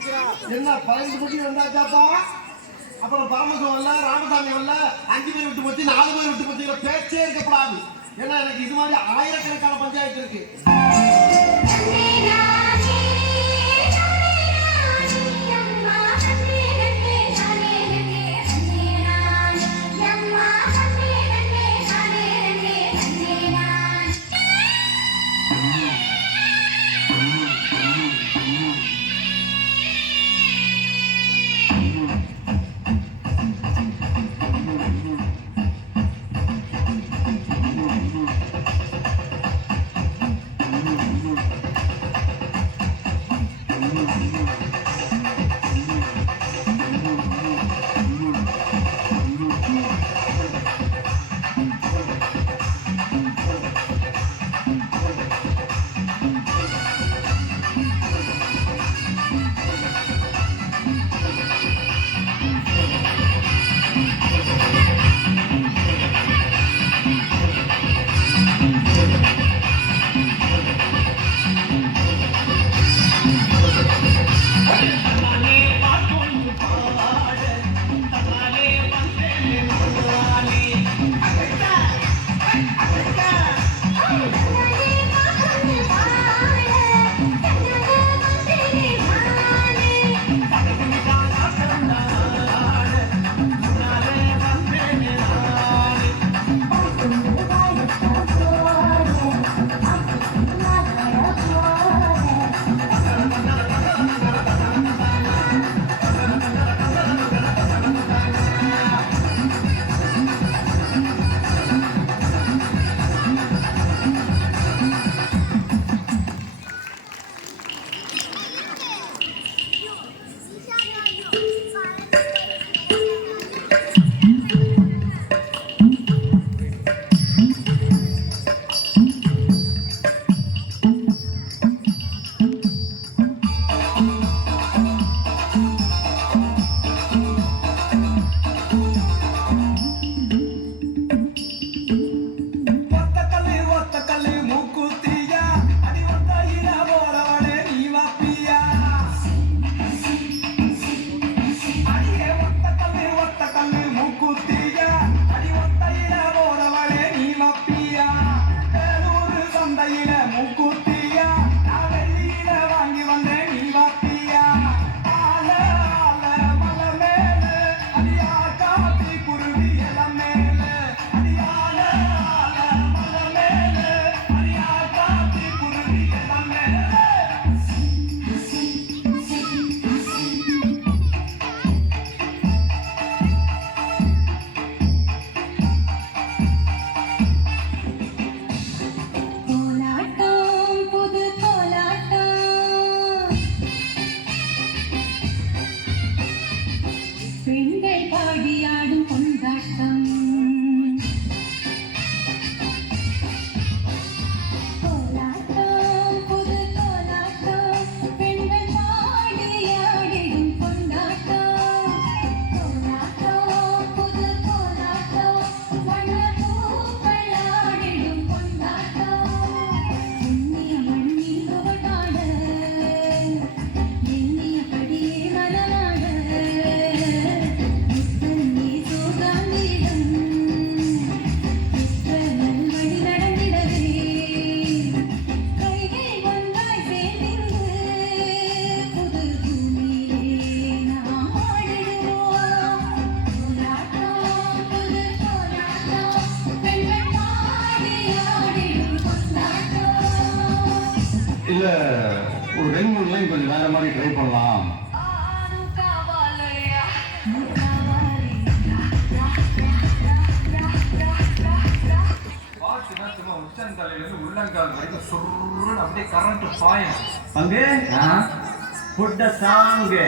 என்ன 15 மணி வந்தாச்சாப்பா? அப்புறம் பரமசிவம் வரல, ராமசாமி வரல, 5 பேர் விட்டு போச்சு, 4 பேர் விட்டு போச்சுங்கிற பேச்சே இருக்கப்படாது. ஏன்னா எனக்கு இது மாதிரி ஆயிரக்கணக்கான பஞ்சாயத்து இருக்கு. இல்ல ஒரு 2-3 லைன் கொஞ்சம் வேற மாதிரி ட்ரை பண்ணலாம். உச்சந்தலையிலிருந்து உள்ளங்கால் வரைக்கும் சுருன்னு அப்படியே கரண்ட் பாயும். அங்கே புட்ட சாங்கு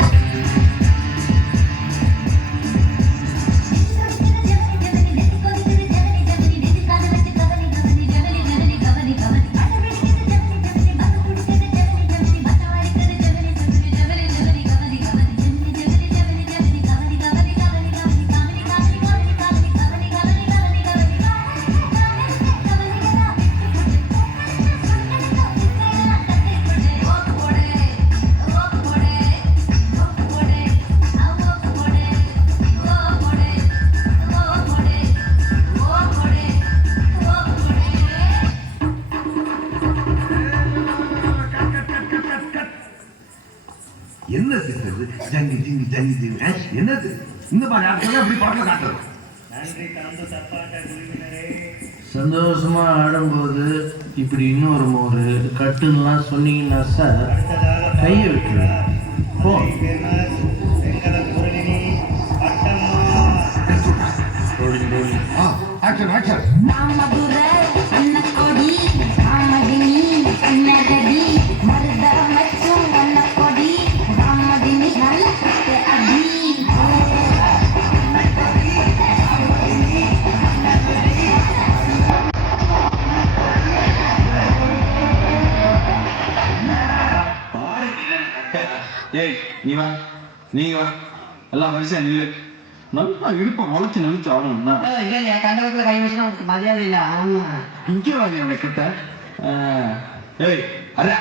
என்ன சித்தது ஜங்கி ஜிங்கி ஜங்கி ஜிங்கி என்னது இந்த மாதிரி ஆட்கள் அப்படி பாட்டில் காட்டுறது. நன்றி கலந்து தப்பாட்ட குழுவினரே. சந்தோஷமா ஆடும்போது இப்படி இன்னொரு மோரு கட்டுன்னெலாம் சொன்னீங்கன்னா சார் கையை விட்டுருவேன். போ. வெங்கல குருவினி பட்டம்மா. Action action. மாமதுரை அன்னக்கொடி மாமதினி அன்னகடி மருத மச்சும் அன்னக்கொடி மாமதினி நல்ல கட்டு அடி. ஏய் நீ வா, நீங்க வா, எல்லாம் வரிசையா நில்லு. நல்லா இடுப்ப முளைச்சு நினைச்சு ஆடணும்னா இல்லையா கண்டவத்துல கை வச்சுனா உனக்கு மரியாதை இல்லை. ஆமா இங்கே வாங்க என்னை கிட்ட. ஏய் அரே